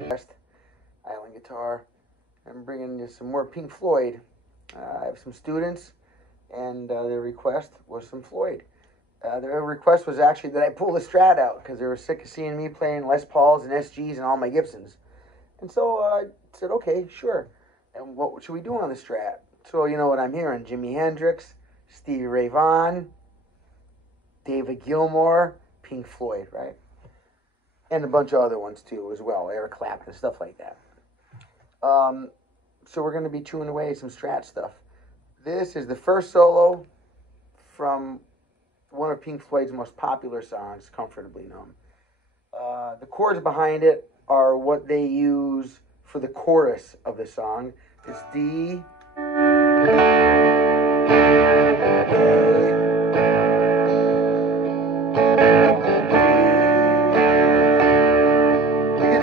Island guitar. I'm bringing you some more Pink Floyd. I have some students, and their request was some Floyd. Their request was actually that I pull the Strat out because they were sick of seeing me playing Les Pauls and SGs and all my Gibsons. And so I said, okay, sure. And what should we do on the Strat? So you know what I'm hearing: Jimi Hendrix, Stevie Ray Vaughan, David Gilmour, Pink Floyd, right? And a bunch of other ones too as well, Eric Clapton, stuff like that. So we're going to be chewing away some Strat stuff. This is the first solo from one of Pink Floyd's most popular songs, Comfortably Numb. The chords behind it are what they use for the chorus of the song. It's D,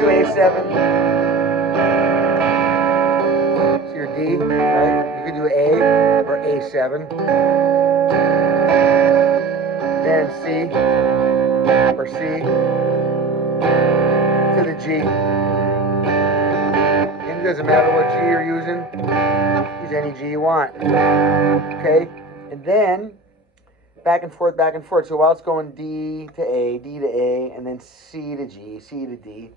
A7. So your D, right? You can do A or A7. Then C or C to the G. And it doesn't matter what G you're using. Use any G you want. Okay? And then back and forth, back and forth. So while it's going D to A, D to A, and then C to G, C to D,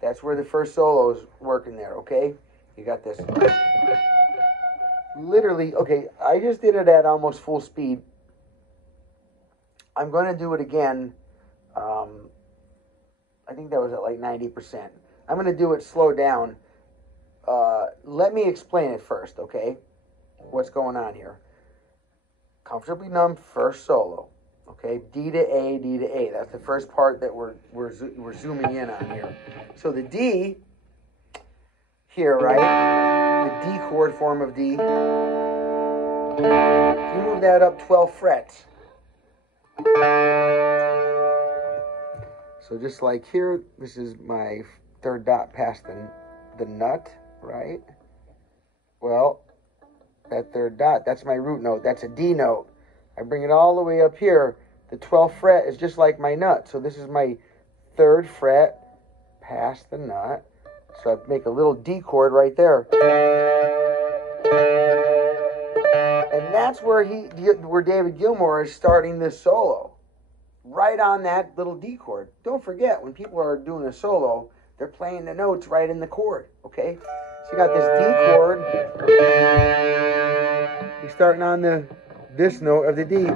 that's where the first solo is working there, okay? You got this. Literally, okay, I just did it at almost full speed. I'm going to do it again. I think that was at like 90%. I'm going to do it slow down. Let me explain it first, okay? What's going on here? Comfortably Numb, first solo. Okay, D to A, D to A. That's the first part that we're zooming in on here. So the D here, right? The D chord form of D. You move that up 12 frets. So just like here, this is my third dot past the nut, right? Well, that third dot, that's my root note. That's a D note. I bring it all the way up here. The 12th fret is just like my nut. So this is my third fret past the nut. So I make a little D chord right there. And that's where David Gilmour is starting this solo. Right on that little D chord. Don't forget, when people are doing a solo, they're playing the notes right in the chord, okay? So you got this D chord. You're starting on this note of the D.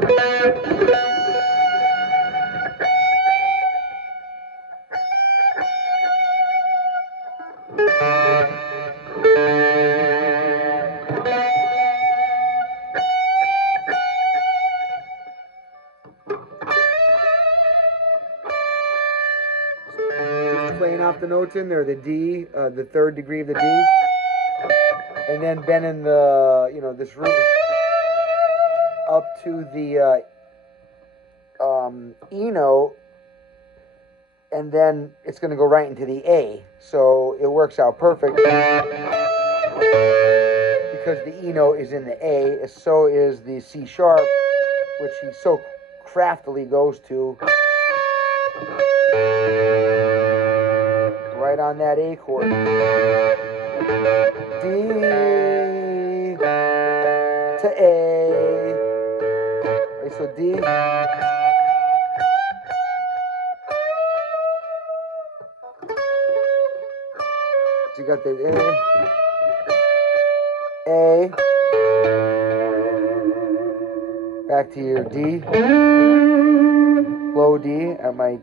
Just playing off the notes in there, the D, the third degree of the D, and then bending the, this root up to the E note, and then it's going to go right into the A. So it works out perfect because the E note is in the A, so is the C sharp, which he so craftily goes to right on that A chord. D to A. Right, so D. So you got the A. Back to your D. Low D at my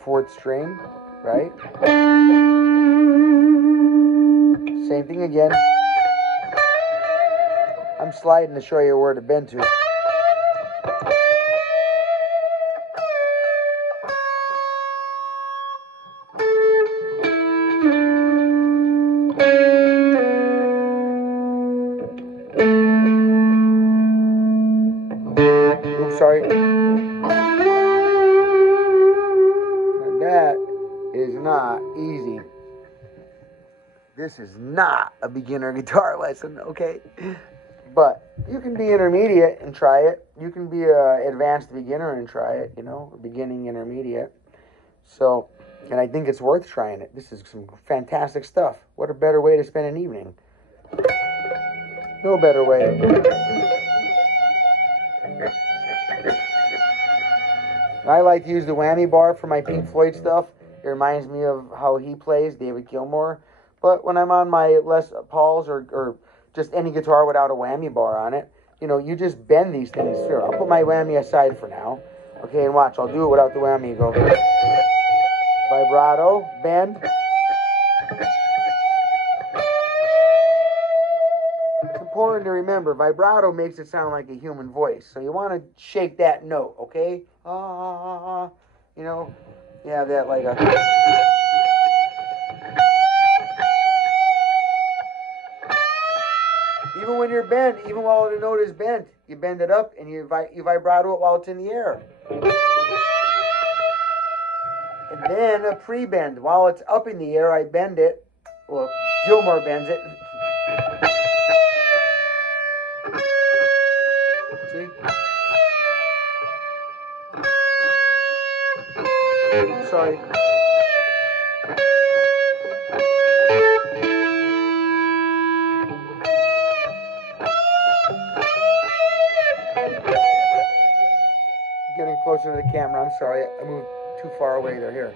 fourth string, right? Same thing again. I'm sliding to show you where to bend to. Oops, sorry. Now that is not easy. This is not a beginner guitar lesson, okay? But you can be intermediate and try it. You can be an advanced beginner and try it, beginning intermediate. So And I think it's worth trying it. This is some fantastic stuff. What a better way to spend an evening. No better way. I like to use the whammy bar for my Pink Floyd stuff. It reminds me of how he plays, David Gilmour. But when I'm on my Les Pauls or just any guitar without a whammy bar on it, you know, you just bend these things. Here, I'll put my whammy aside for now. Okay, and watch, I'll do it without the whammy. Go vibrato, bend. It's important to remember, vibrato makes it sound like a human voice. So you want to shake that note, okay? You know, you have that like a... Even when you're bent, even while the note is bent, you bend it up and you vibrato it while it's in the air. And then a pre-bend. While it's up in the air, I bend it. Well, Gilmour bends it. See? Sorry. Getting closer to the camera. I'm sorry. I moved too far away there. Here.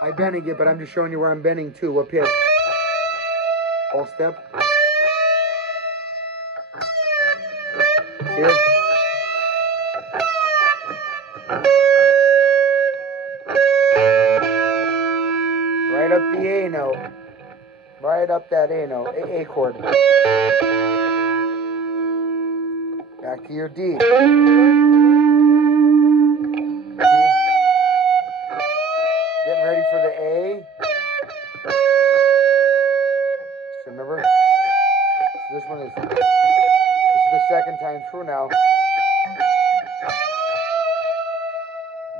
I'm bending it, but I'm just showing you where I'm bending to. What pitch? Whole step. See it? Right up the A note. Right up that A note, A chord. Back to your D. D. Getting ready for the A. So remember, so this is the second time through now.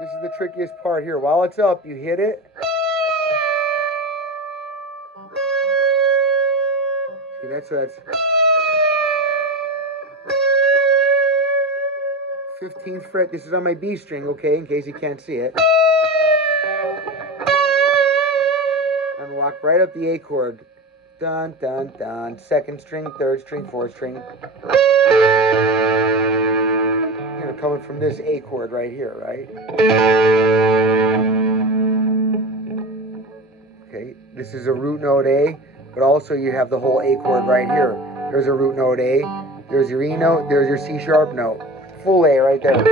This is the trickiest part here. While it's up, you hit it. See, that's 15th fret. This is on my B string, okay, in case you can't see it. And walk right up the A chord. Dun, dun, dun. Second string, third string, fourth string. You know, coming from this A chord right here, right? Okay, this is a root note A, but also you have the whole A chord right here. There's a root note A, there's your E note, there's your C sharp note. Full A right there.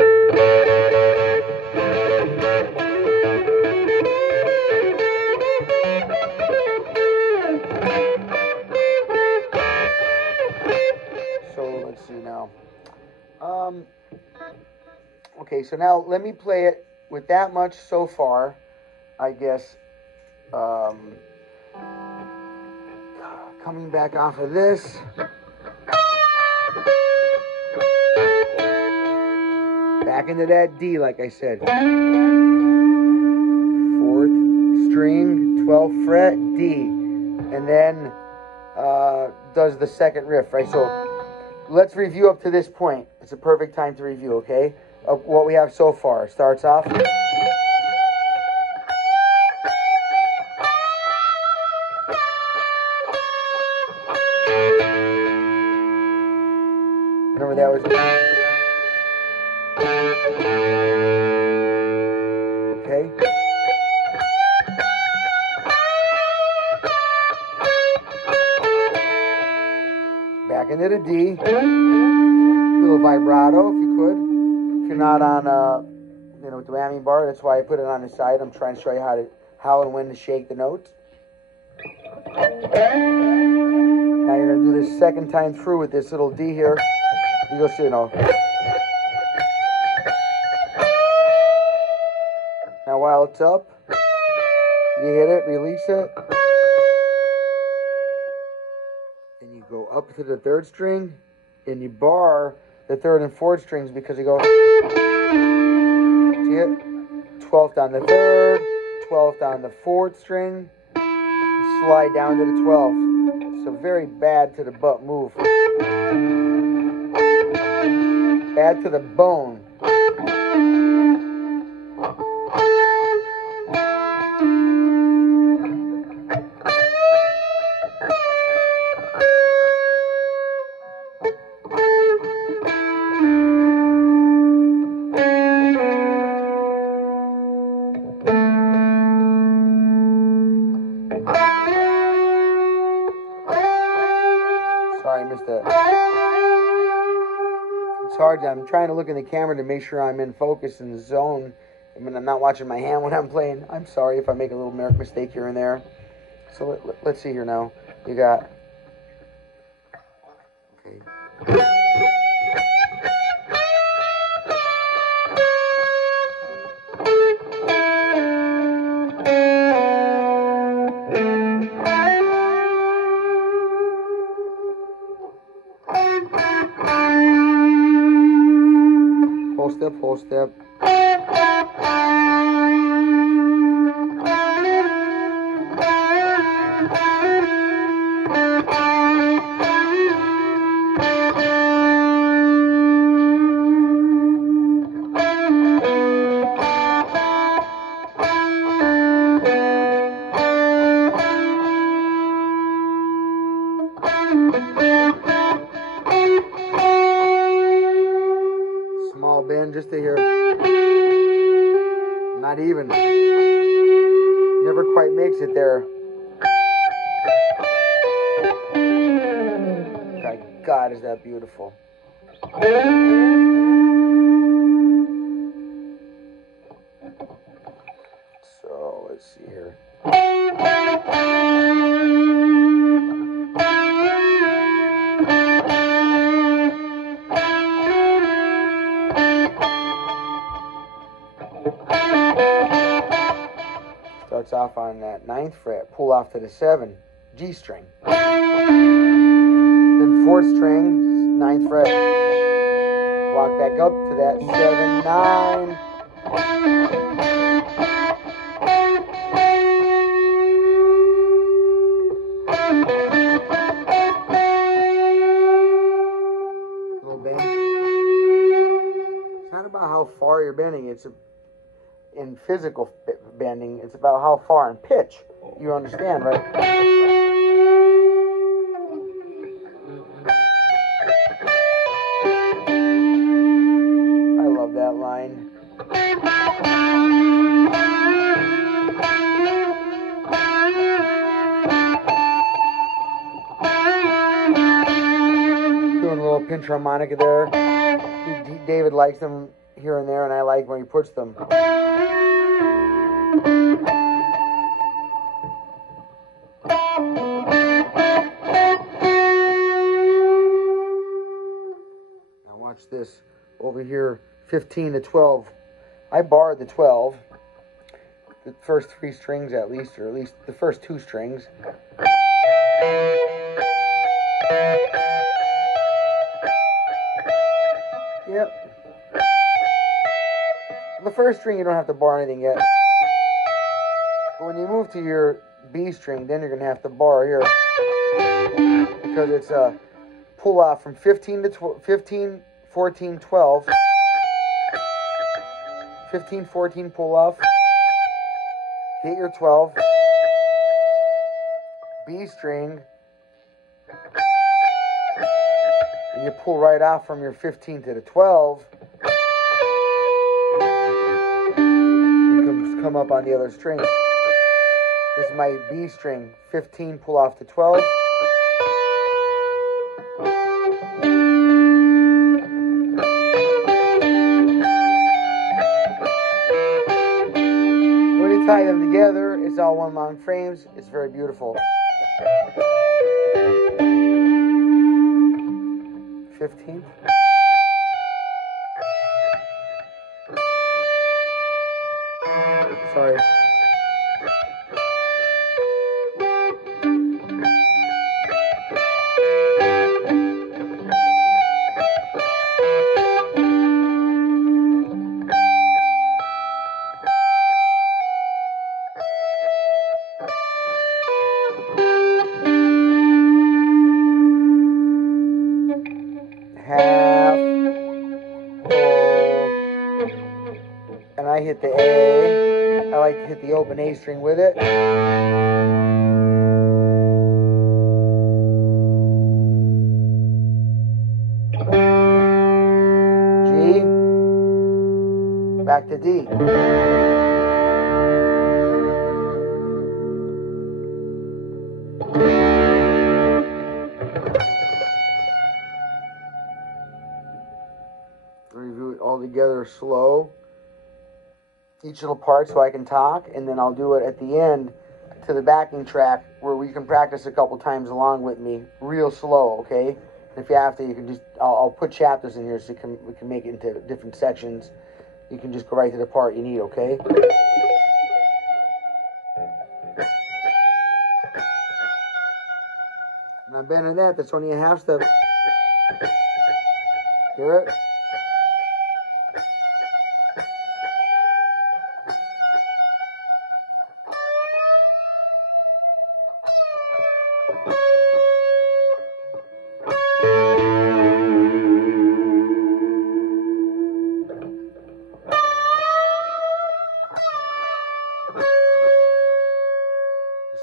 So let's see now. Okay, so now let me play it with that much so far, I guess. Coming back off of this. Back into that D, like I said. 4th string, 12th fret, D. And then does the second riff, right? So let's review up to this point. It's a perfect time to review, okay? Of what we have so far. Starts off. Remember that was... Okay. Back into the D. Little vibrato, if you could. If you're not on, you know, with the whammy bar, that's why I put it on the side. I'm trying to show you how and when to shake the notes. Now you're gonna do this second time through with this little D here. You go see, you know. Now while it's up, you hit it, release it. Then you go up to the 3rd string, and you bar the 3rd and 4th strings because you go, see it? 12th on the 3rd, 12th on the 4th string, you slide down to the 12th. It's a very bad to the butt move. that to the bone. Sorry, I missed that. It's hard. I'm trying to look in the camera to make sure I'm in focus in the zone. I mean, I'm not watching my hand when I'm playing. I'm sorry if I make a little mistake here and there. So let's see here now. You got... Okay. Whole step. Small bend just to here. Not even. Never quite makes it there. God, is that beautiful. So, let's see here. Starts off on that 9th fret, pull off to the 7, G string. Then 4th string, 9th fret, walk back up to that 7, 9. Little bend. It's not about how far you're bending, it's in physical bending, it's about how far in pitch. You understand, right? I love that line. Doing a little pinch harmonica there. David likes them here and there, and I like when he puts them. Now watch this. Over here, 15 to 12. I barred the 12. The first 3 strings at least, or at least the first 2 strings. Yep. The first string you don't have to bar anything yet. But when you move to your B string, then you're going to have to bar here. Because it's a pull off from 15 to 15, 14, 12. 15, 14 pull off. Hit your 12. B string. And you pull right off from your 15 to the 12. You come up on the other strings. This is my B string. 15, pull off to 12. When you tie them together, it's all one long frames. It's very beautiful. 15th. Sorry. Half, I hit the A, I like to hit the open A string with it. G, back to D. Review it all together slow, each little part so I can talk, and then I'll do it at the end to the backing track where we can practice a couple times along with me, real slow, okay? And if you have to, you can just, I'll put chapters in here so we can make it into different sections. You can just go right to the part you need, okay? Not better than that, that's only a half step. Hear it?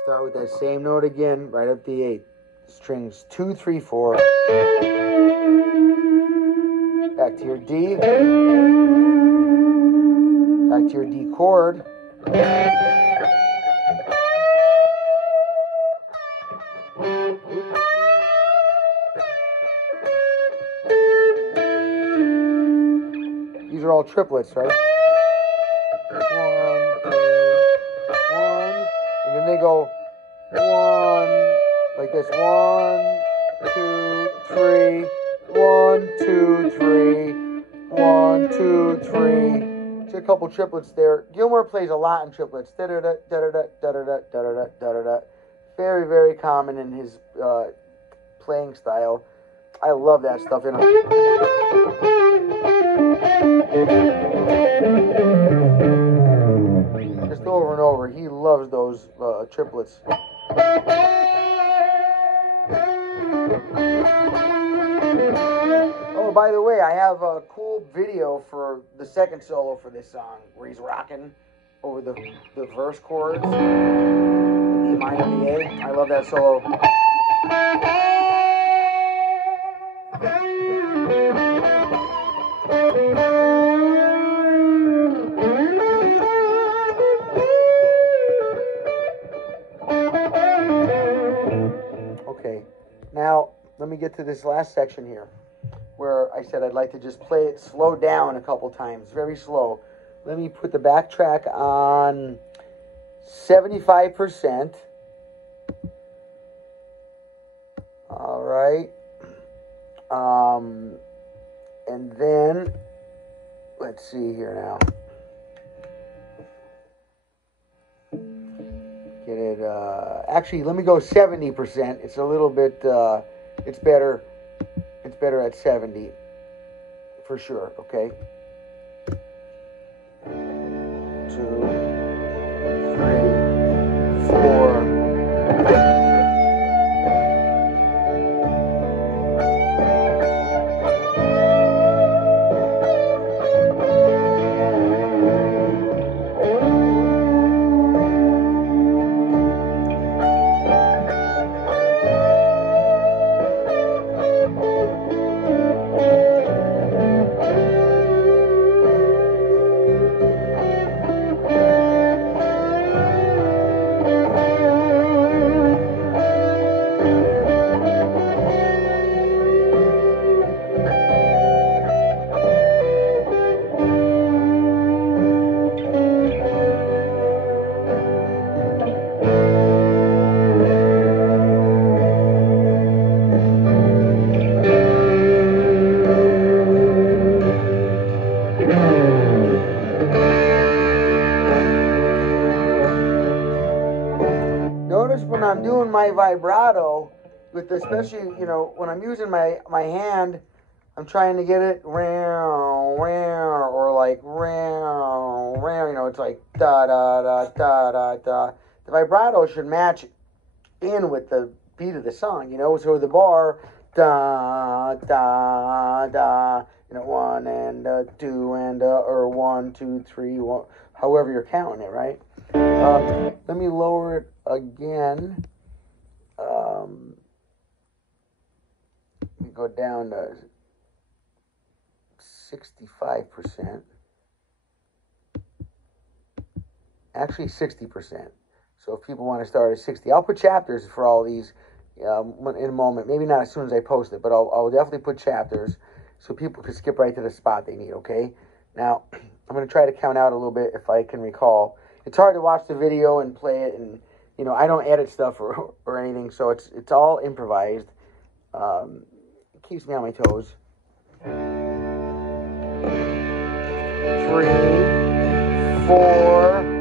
Start with that same note again, right up the 8. Strings 2, 3, 4. Back to your D. Back to your D chord. These are all triplets, right? 1, 2, 1. And then they go 1, like this. 1, 2, 3. 1, 2, 3. 1, 2, 3. Just a couple triplets there. Gilmour plays a lot in triplets. Da da da da da da da da da da da da. Very, very common in his playing style. I love that stuff in him. Just over and over. He loves those triplets. Oh, by the way, I have a cool video for the second solo for this song where he's rocking over the verse chords. The E minor, the A. I love that solo. Okay, now let me get to this last section here where I said I'd like to just play it slow down a couple times, very slow. Let me put the backtrack on 75%. All right. And then, let's see here now. Get it, actually, let me go 70%. It's a little bit, it's better at 70, for sure, okay? 2, 3, 4. When I'm doing my vibrato, with especially, you know, when I'm using my hand, I'm trying to get it or like you know, it's like da da da da da da. The vibrato should match in with the beat of the song, you know. So the bar da da da 1 and 2 and or 1, 2, 3, 1, however you're counting it, right? Let me lower it again. Let me go down to 65%. Actually, 60%. So if people want to start at 60, I'll put chapters for all these in a moment. Maybe not as soon as I post it, but I'll definitely put chapters so people can skip right to the spot they need, okay? Now, I'm going to try to count out a little bit if I can recall. It's hard to watch the video and play it, and, I don't edit stuff or anything, so it's all improvised. It keeps me on my toes. 3, 4,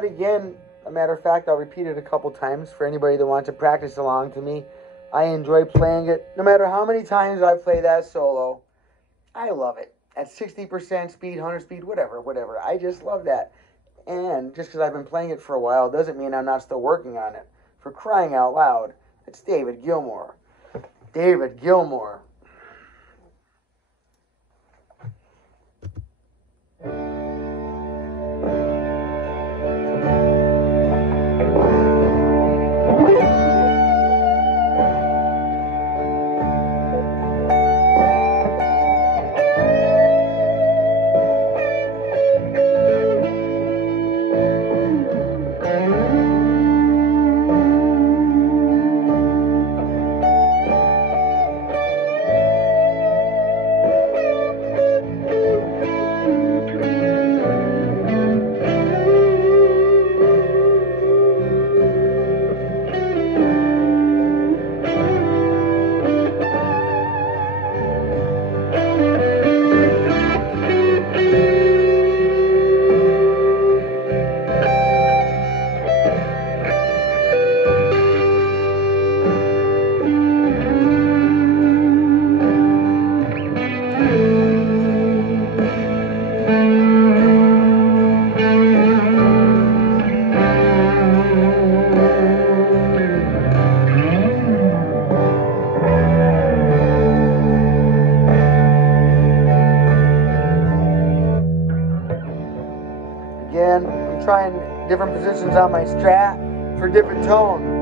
that again. A matter of fact, I'll repeat it a couple times for anybody that wants to practice along to me. I enjoy playing it. No matter how many times I play that solo, I love it. At 60% speed, 100 speed, whatever. I just love that. And just because I've been playing it for a while doesn't mean I'm not still working on it. For crying out loud, it's David Gilmour. David Gilmour. Again, I'm trying different positions on my Strat for different tone.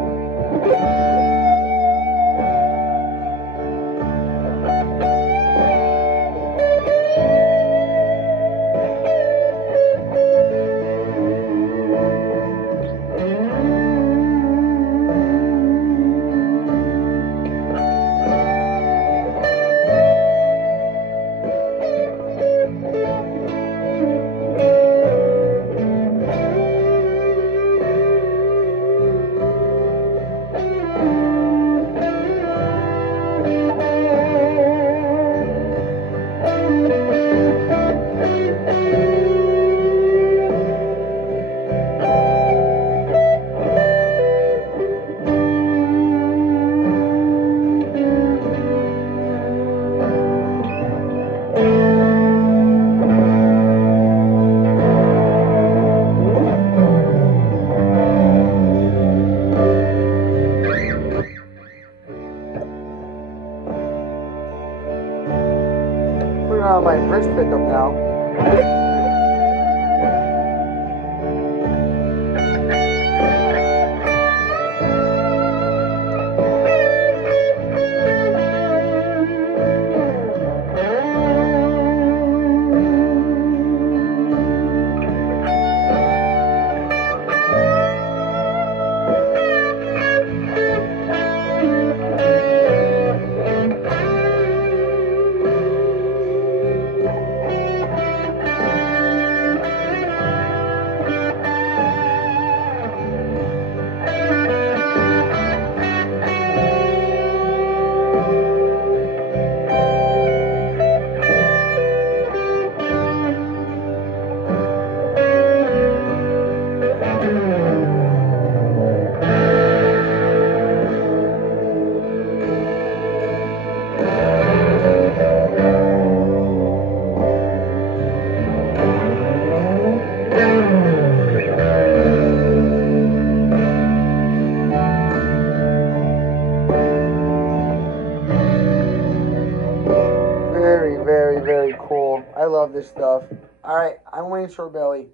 I'm Wayne Sorbelli.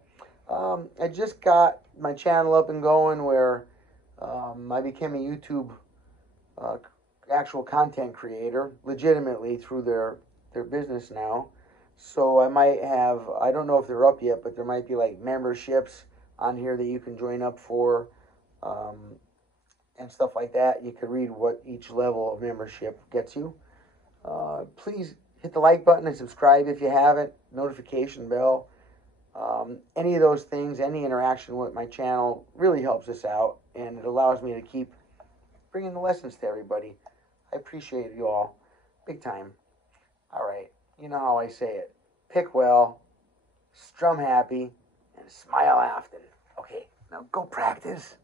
I just got my channel up and going where I became a YouTube actual content creator legitimately through their business now. So I might have, I don't know if they're up yet, but there might be like memberships on here that you can join up for and stuff like that. You can read what each level of membership gets you. Please hit the like button and subscribe if you haven't, notification bell. Any of those things, any interaction with my channel really helps us out, and it allows me to keep bringing the lessons to everybody. I appreciate you all big time. All right, you know how I say it. Pick well, strum happy, and smile often. Okay, now go practice.